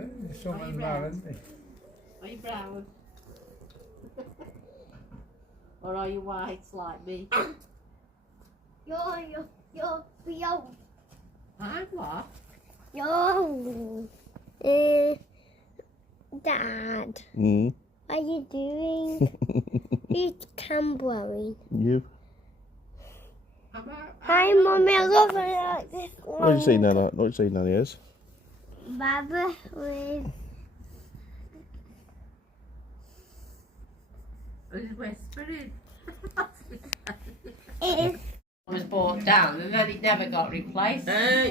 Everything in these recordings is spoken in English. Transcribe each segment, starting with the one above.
it. There's someone there, isn't there? Are you brown? Or are you white like me? You're beyond. I'm what? You're Dad. Mm. What are you doing? It's blowing. You? Hi, Mummy. I love it like this one. What did you say, Nana? What did you say, Nanny is? Baba with. Who's whispering? It is. It was brought down and then it never got replaced.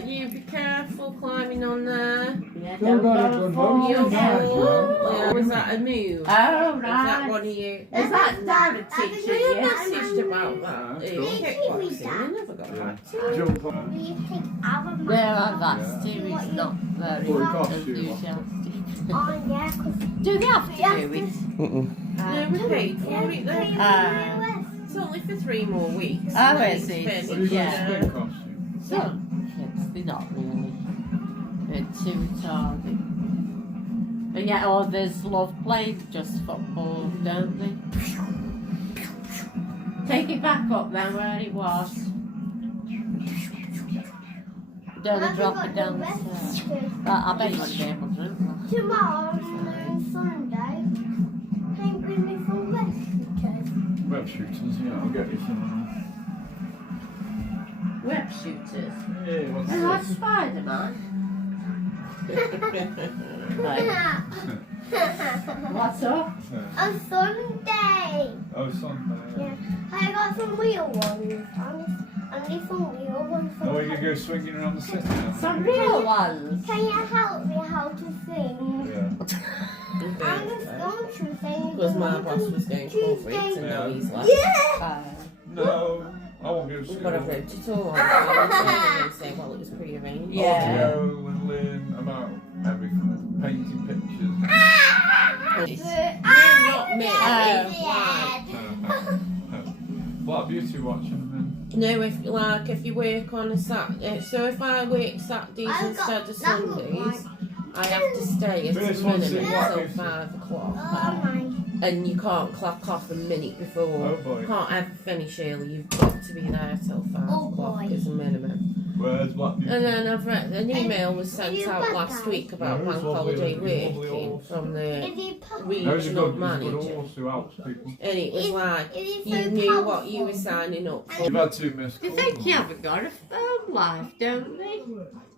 You be careful climbing on there. Yeah, Still got a good motion You'll now, fall. yeah. Was that a move? Oh, Is that right. one of you? Is that Dad teaching You you? messaged about that. Yeah, Kickboxing. I never got back to it. Jump on. We take our No, mouth. that Stevie's not very Well, it costs you. enthusiastic. Oh, yeah, 'cause Do they have to do it? Mm-mm. No, we paid for it then. It's only for 3 more weeks. Oh, and then is it's it? finished. What are you going to Yeah. spin costume? Some kids, they're not really. They're too retarded. And yet others love playing just football, don't they? Take it back up then where it was. Don't drop it down the stairs. I bet you want to be able to, wouldn't Tomorrow on Sunday, can you bring me some rescues? Web shooters, yeah, I'll get you some. you? Web shooters. Yeah, what's They're like this? Spider-Man. Right. What's up? On Sunday. Oh, Sunday. Yeah, I got some real ones. I need some real ones. Oh, you can go swinging around the city now. Some real ones. Can you help me how to sing? Yeah. I'm just going to sing. Because my boss was going for it and now he's left. Yeah. No, I won't go to We've school. got to vote it all. And say, well, it was pre-arranged. Yeah. Go and learn about everything. Painting pictures. No, not me. Oh. Black Beauty watching them. No, if you work on a Saturday, so if I work Saturdays instead of Sundays, I have to stay at a First one's minimum in Black until Beauty. 5 o'clock. Oh my. And you can't clock off a minute before. Oh boy. Can't ever finish early. You've got to be there till 5 Oh o'clock boy. as a minimum. Where's Black Beauty? And then I've read an email was sent You out got last that? week about No, it's bank lovely, holiday it's lovely working horse. from the Is he pop? No, he's a regional good manager. horse who helps people. And it was like, Is he you so knew what you were powerful? signing up for. You've had 2 missed They calls. think you haven't got a phone life, don't they?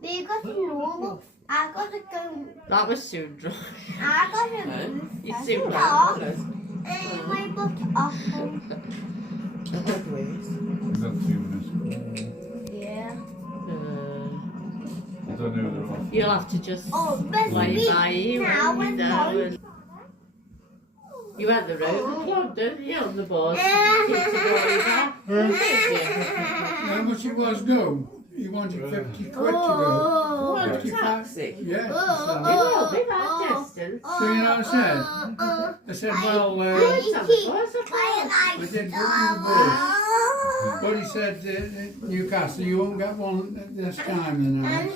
They got a normal. I gotta go. That was soon dry. I gotta move. You soon Stop. dry. And my butt off. You've had 2 missed calls. Yeah. I don't know who they're off. You'll have to just Oh, let's lay meet by you now when and you on. know. And you went the road club, didn't you, on the bus? Yeah. Kids are going back. How much it was go? He wanted 50 quid to go. Oh. What a 55. taxi. Yeah. It So, will be that distance. so you know what I said? I said, well, It's on the bus, of course. I did put in the bus. But he said, Newcastle, you won't get one at this time of the night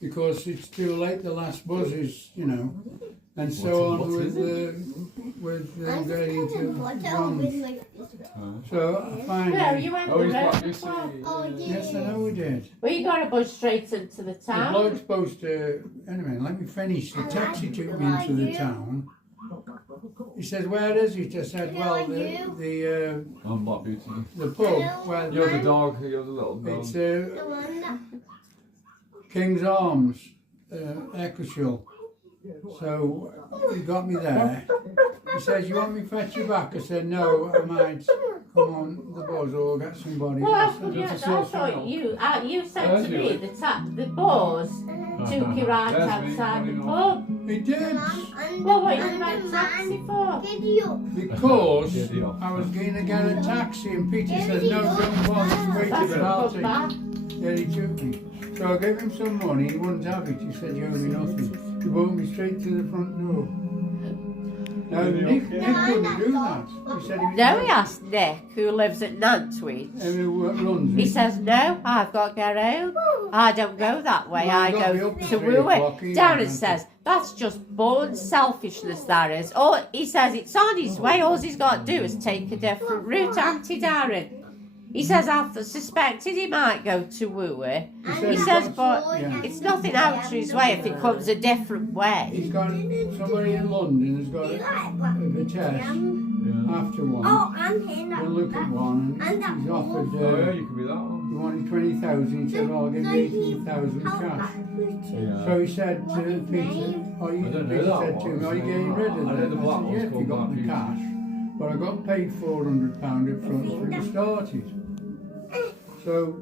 because it's too late. The last bus is, you know, and so on with getting to run. So I find. Well, you went Oh, the he's Black road Beauty. club. Yes, I know we did. Well, you got a bus straight into the The town. bloke's supposed to. Anyway, let me finish. The taxi took me into the town. He said, "Where is it?" I said, "Well, the I'm Black Beauty. pub where You're the dog, you're the little dog. it's King's Arms, Eccleshall." So he got me there. He says, "You want me to fetch you back?" I said, "No, I might come on the bus or get somebody." Well, I said, yeah, I Just a thought social. you said to me the bus took you right There's me, outside the running pub. He did, Well, what you went taxi for? Did you? because Giddy off. I was going to get a taxi and Peter said, "No, don't bother, wait That's a bit, the I'll pub take back. it." Yeah, he took me. So I gave him some money, he wouldn't have it. He said, "You owe me nothing." He brought me straight to the front door. No, Nick couldn't do that. He said he was No, he asked Nick, who lives at Nantwich. and who runs He it. says, no, I've got to get home. I don't go that way. Well, I you've got to be go up at to 3 woo o'clock, it. you Darren know. says, that's just born selfishness, that is. Or he says it's on his way. All he's got to do is take a different route, Auntie Darren. He says, I've suspected he might go to woo it. He says, but Yeah. it's nothing out of his way if it comes a different way. He's got somebody in London has got a test after one. Oh, I'm here now. We'll look at one and And he's offered, Oh, yeah, you could be that one. he wanted 20,000, he said, well, I'll give you 18,000 cash. Yeah. So he said to Peter, I don't know Peter that said one. to him, are you getting rid of I know it? the I black said, one's yeah, if you called got the Black cash. But I got paid £400 up front when we started. So